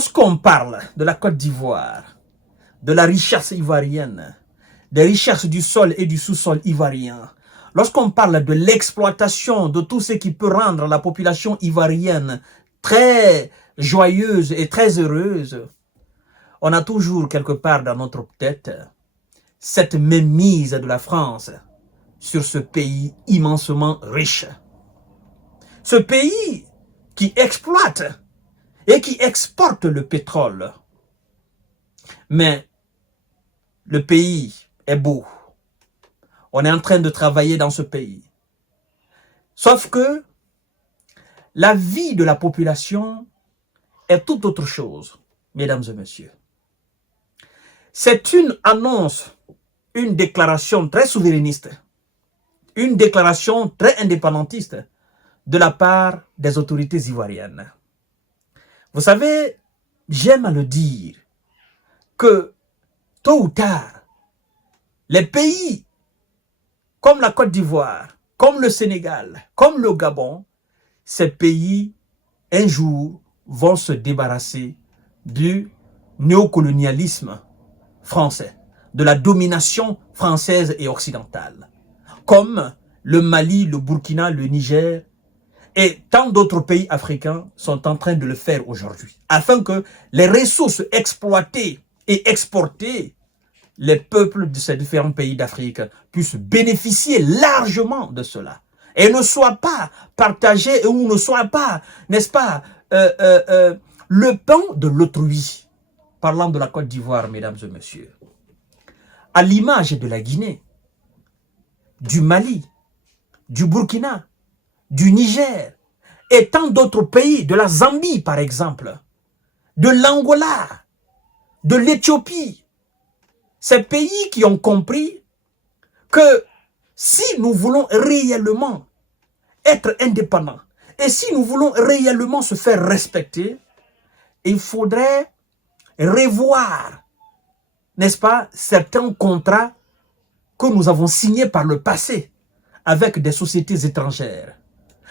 Lorsqu'on parle de la Côte d'Ivoire, de la richesse ivoirienne, des richesses du sol et du sous-sol ivoirien, lorsqu'on parle de l'exploitation de tout ce qui peut rendre la population ivoirienne très joyeuse et très heureuse, on a toujours quelque part dans notre tête cette mainmise de la France sur ce pays immensement riche. Ce pays qui exploite et qui exporte le pétrole. Mais le pays est beau. On est en train de travailler dans ce pays. Sauf que la vie de la population est tout autre chose, mesdames et messieurs. C'est une annonce, une déclaration très souverainiste, une déclaration très indépendantiste de la part des autorités ivoiriennes. Vous savez, j'aime à le dire, que tôt ou tard, les pays comme la Côte d'Ivoire, comme le Sénégal, comme le Gabon, ces pays, un jour, vont se débarrasser du néocolonialisme français, de la domination française et occidentale, comme le Mali, le Burkina, le Niger et tant d'autres pays africains sont en train de le faire aujourd'hui, afin que les ressources exploitées et exportées, les peuples de ces différents pays d'Afrique puissent bénéficier largement de cela et ne soient pas partagés ou ne soient pas, n'est-ce pas, le pain de l'autrui. Parlant de la Côte d'Ivoire, mesdames et messieurs, à l'image de la Guinée, du Mali, du Burkina, du Niger et tant d'autres pays, de la Zambie par exemple, de l'Angola, de l'Éthiopie, ces pays qui ont compris que si nous voulons réellement être indépendants et si nous voulons réellement se faire respecter, il faudrait revoir, n'est-ce pas, certains contrats que nous avons signés par le passé avec des sociétés étrangères,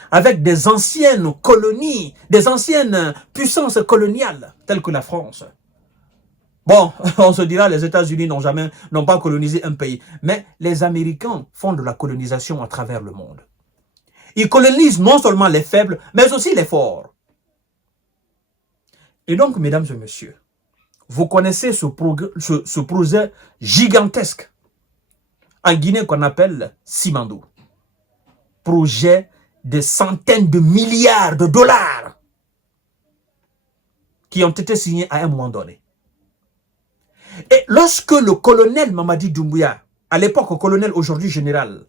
avec des anciennes colonies, des anciennes puissances coloniales telles que la France. Bon, on se dira, les États-Unis n'ont pas colonisé un pays. Mais les Américains font de la colonisation à travers le monde. Ils colonisent non seulement les faibles, mais aussi les forts. Et donc, mesdames et messieurs, vous connaissez ce projet gigantesque en Guinée qu'on appelle Simandou. Projet de centaines de milliards de dollars qui ont été signés à un moment donné. Et lorsque le colonel Mamadi Doumbouya, à l'époque colonel, aujourd'hui général,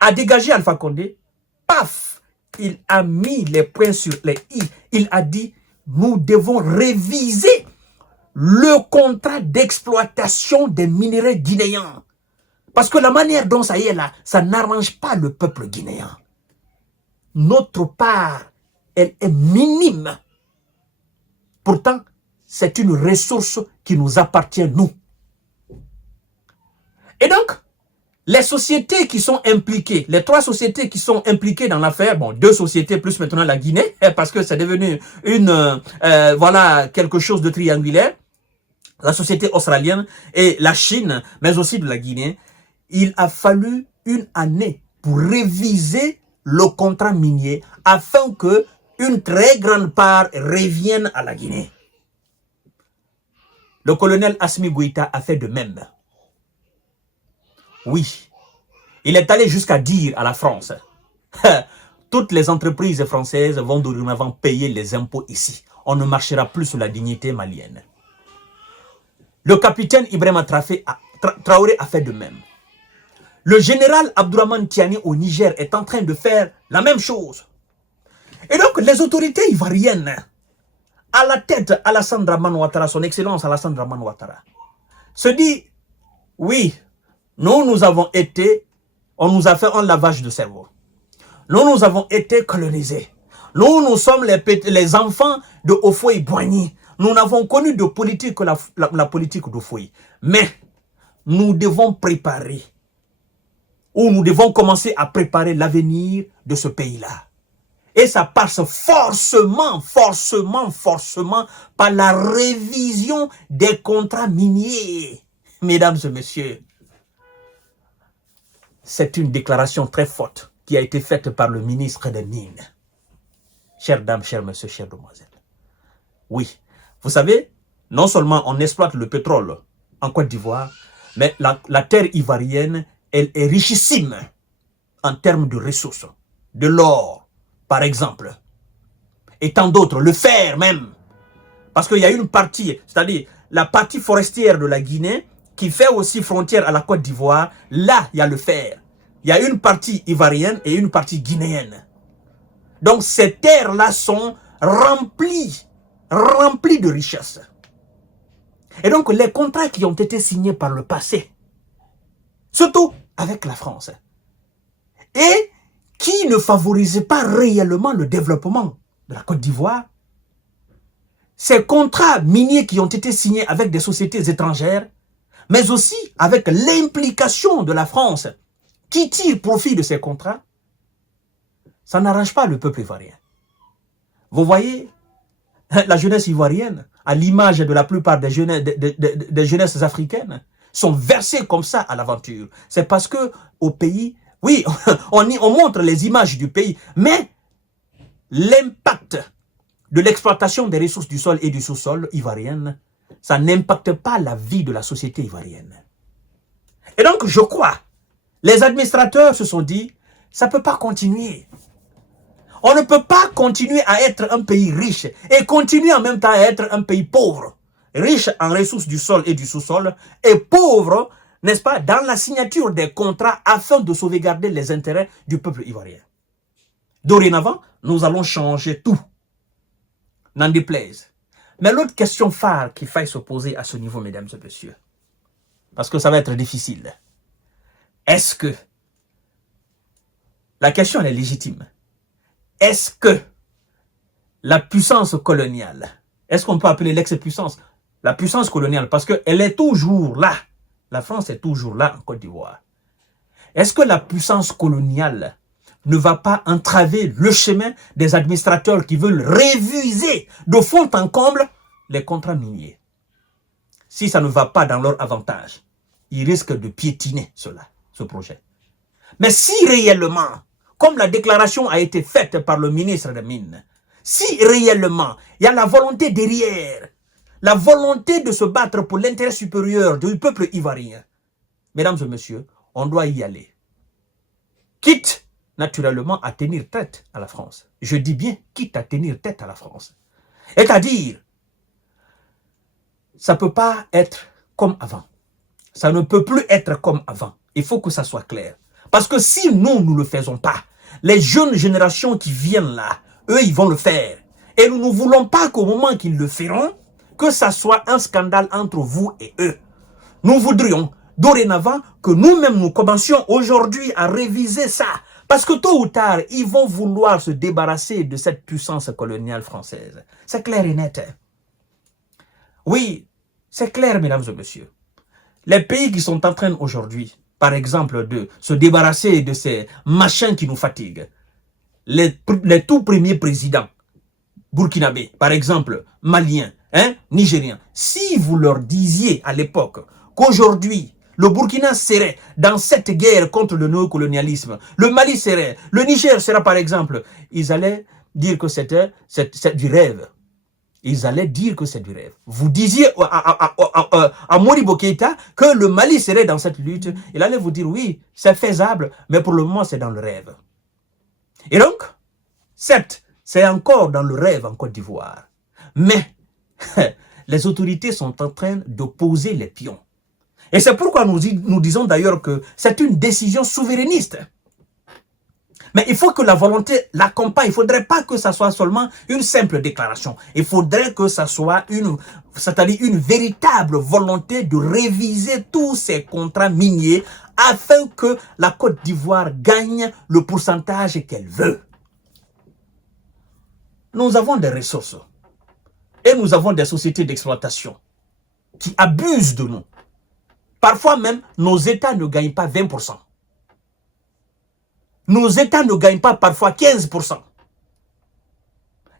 a dégagé Alpha Condé, paf, il a mis les points sur les i. Il a dit, nous devons réviser le contrat d'exploitation des minéraux guinéens. Parce que la manière dont ça y est là, ça n'arrange pas le peuple guinéen. Notre part, elle est minime. Pourtant, c'est une ressource qui nous appartient, nous. Et donc, les sociétés qui sont impliquées, les 3 sociétés qui sont impliquées dans l'affaire, bon, 2 sociétés plus maintenant la Guinée, parce que c'est devenu voilà, quelque chose de triangulaire, la société australienne et la Chine, mais aussi de la Guinée, il a fallu une année pour réviser le contrat minier afin que une très grande part revienne à la Guinée. Le colonel Assimi Goïta a fait de même. Oui, il est allé jusqu'à dire à la France, toutes les entreprises françaises vont dorénavant payer les impôts ici. On ne marchera plus sur la dignité malienne. Le capitaine Ibrahima Traoré a fait de même. Le général Abdourahmane Tiani au Niger est en train de faire la même chose. Et donc les autorités ivoiriennes, à la tête Alassane Dramane Ouattara, son excellence Alassane Dramane Ouattara, se dit, oui, nous avons été, on nous a fait un lavage de cerveau. Nous avons été colonisés. Nous sommes les enfants de Houphouët-Boigny. Nous n'avons connu de politique que la politique d'Houphouët. Mais nous devons préparer, ou nous devons commencer à préparer l'avenir de ce pays-là. Et ça passe forcément par la révision des contrats miniers. Mesdames et messieurs, c'est une déclaration très forte qui a été faite par le ministre des Mines. Chères dames, chers messieurs, chères demoiselles. Oui, vous savez, non seulement on exploite le pétrole en Côte d'Ivoire, mais la terre ivoirienne, elle est richissime en termes de ressources, de l'or, par exemple, et tant d'autres, le fer même. Parce qu'il y a une partie, c'est-à-dire la partie forestière de la Guinée, qui fait aussi frontière à la Côte d'Ivoire, là, il y a le fer. Il y a une partie ivoirienne et une partie guinéenne. Donc, ces terres-là sont remplies de richesses. Et donc, les contrats qui ont été signés par le passé, surtout avec la France, et qui ne favorisaient pas réellement le développement de la Côte d'Ivoire, ces contrats miniers qui ont été signés avec des sociétés étrangères, mais aussi avec l'implication de la France qui tire profit de ces contrats, ça n'arrange pas le peuple ivoirien. Vous voyez, la jeunesse ivoirienne, à l'image de la plupart des jeunesses africaines, sont versées comme ça à l'aventure. C'est parce que au pays, oui, on montre les images du pays, mais l'impact de l'exploitation des ressources du sol et du sous-sol ivoirienne, ça n'impacte pas la vie de la société ivoirienne. Et donc, je crois, les administrateurs se sont dit, ça ne peut pas continuer. On ne peut pas continuer à être un pays riche et continuer en même temps à être un pays pauvre. Riche en ressources du sol et du sous-sol et pauvre, n'est-ce pas, dans la signature des contrats afin de sauvegarder les intérêts du peuple ivoirien. Dorénavant, nous allons changer tout. N'en déplaise. Mais l'autre question phare qu'il faille se poser à ce niveau, mesdames et messieurs, parce que ça va être difficile, est-ce que, la question elle est légitime, est-ce que la puissance coloniale, est-ce qu'on peut appeler l'ex-puissance, la puissance coloniale, parce qu'elle est toujours là, la France est toujours là en Côte d'Ivoire, est-ce que la puissance coloniale ne va pas entraver le chemin des administrateurs qui veulent réviser de fond en comble les contrats miniers? Si ça ne va pas dans leur avantage, ils risquent de piétiner ce projet. Mais si réellement, comme la déclaration a été faite par le ministre des Mines, si réellement il y a la volonté derrière, la volonté de se battre pour l'intérêt supérieur du peuple ivoirien, mesdames et messieurs, on doit y aller. Quitte naturellement à tenir tête à la France. Je dis bien quitte à tenir tête à la France. C'est-à-dire, ça ne peut pas être comme avant. Ça ne peut plus être comme avant. Il faut que ça soit clair. Parce que si nous ne le faisons pas, les jeunes générations qui viennent là, eux, ils vont le faire. Et nous ne voulons pas qu'au moment qu'ils le feront, que ça soit un scandale entre vous et eux. Nous voudrions dorénavant que nous-mêmes nous commencions aujourd'hui à réviser ça. Parce que tôt ou tard, ils vont vouloir se débarrasser de cette puissance coloniale française. C'est clair et net. Oui, c'est clair, mesdames et messieurs. Les pays qui sont en train aujourd'hui, par exemple, de se débarrasser de ces machins qui nous fatiguent, les tout premiers présidents burkinabés, par exemple, maliens, nigériens, si vous leur disiez à l'époque qu'aujourd'hui, le Burkina serait dans cette guerre contre le néocolonialisme, le Mali serait, le Niger sera par exemple, ils allaient dire que c'était du rêve. Ils allaient dire que c'est du rêve. Vous disiez à Modibo Keïta que le Mali serait dans cette lutte, il allait vous dire oui, c'est faisable, mais pour le moment c'est dans le rêve. Et donc, certes, c'est encore dans le rêve en Côte d'Ivoire, mais les autorités sont en train de poser les pions. Et c'est pourquoi nous disons d'ailleurs que c'est une décision souverainiste. Mais il faut que la volonté l'accompagne. Il ne faudrait pas que ça soit seulement une simple déclaration. Il faudrait que ça soit une véritable volonté de réviser tous ces contrats miniers afin que la Côte d'Ivoire gagne le pourcentage qu'elle veut. Nous avons des ressources et nous avons des sociétés d'exploitation qui abusent de nous. Parfois même, nos États ne gagnent pas 20%. Nos États ne gagnent pas parfois 15%.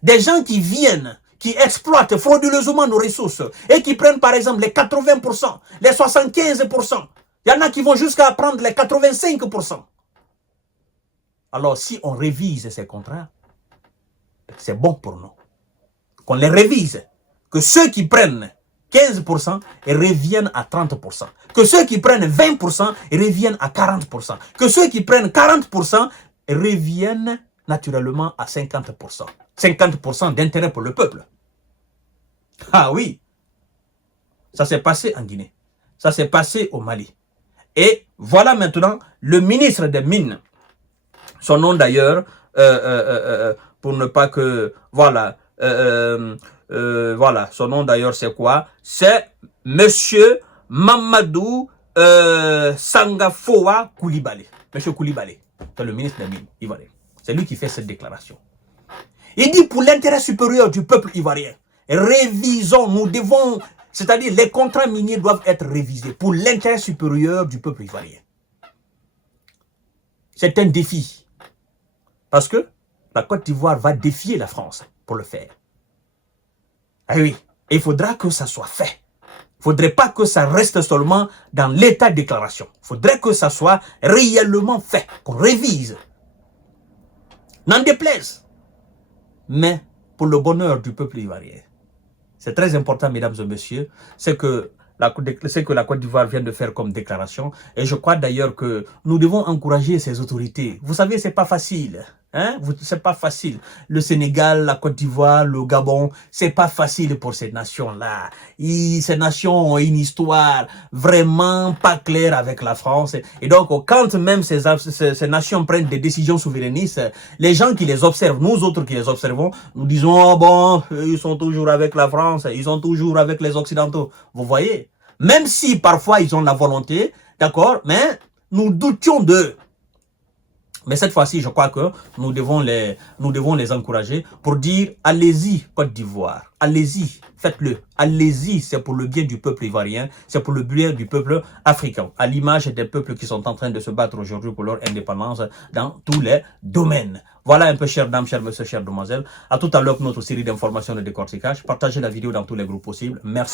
des gens qui viennent, qui exploitent frauduleusement nos ressources et qui prennent par exemple les 80%, les 75%. Il y en a qui vont jusqu'à prendre les 85%. Alors si on révise ces contrats, c'est bon pour nous. Qu'on les révise. Que ceux qui prennent 15% reviennent à 30%. Que ceux qui prennent 20% reviennent à 40%. Que ceux qui prennent 40% reviennent naturellement à 50%. 50% d'intérêt pour le peuple. Ah oui. Ça s'est passé en Guinée. Ça s'est passé au Mali. Et voilà maintenant le ministre des Mines. Son nom d'ailleurs, pour ne pas que... Voilà. Voilà. Son nom d'ailleurs c'est quoi? C'est Monsieur Mamadou Sangafoa Koulibaly. Monsieur Koulibaly. C'est le ministre des Mines ivoirien. C'est lui qui fait cette déclaration. Il dit pour l'intérêt supérieur du peuple ivoirien, révisons, nous devons, c'est-à-dire les contrats miniers doivent être révisés pour l'intérêt supérieur du peuple ivoirien. C'est un défi. Parce que la Côte d'Ivoire va défier la France pour le faire. Ah oui, il faudra que ça soit fait. Il ne faudrait pas que ça reste seulement dans l'état de déclaration. Il faudrait que ça soit réellement fait, qu'on révise. N'en déplaise. Mais pour le bonheur du peuple ivoirien. C'est très important, mesdames et messieurs, c'est que la Côte d'Ivoire vient de faire comme déclaration. Et je crois d'ailleurs que nous devons encourager ces autorités. Vous savez, c'est pas facile. Hein? C'est pas facile. Le Sénégal, la Côte d'Ivoire, le Gabon, c'est pas facile pour ces nations-là. Ces nations ont une histoire vraiment pas claire avec la France. Et donc, quand même ces nations prennent des décisions souverainistes, les gens qui les observent, nous autres qui les observons, nous disons, oh bon, ils sont toujours avec la France, ils sont toujours avec les Occidentaux. Vous voyez? Même si parfois ils ont la volonté, d'accord, mais nous doutions d'eux. Mais cette fois-ci, je crois que nous devons les encourager pour dire, allez-y, Côte d'Ivoire, allez-y, faites-le, allez-y, c'est pour le bien du peuple ivoirien, c'est pour le bien du peuple africain, à l'image des peuples qui sont en train de se battre aujourd'hui pour leur indépendance dans tous les domaines. Voilà un peu, chères dames, chers messieurs, chères demoiselles. À tout à l'heure pour notre série d'informations et de décortiquage. Partagez la vidéo dans tous les groupes possibles. Merci.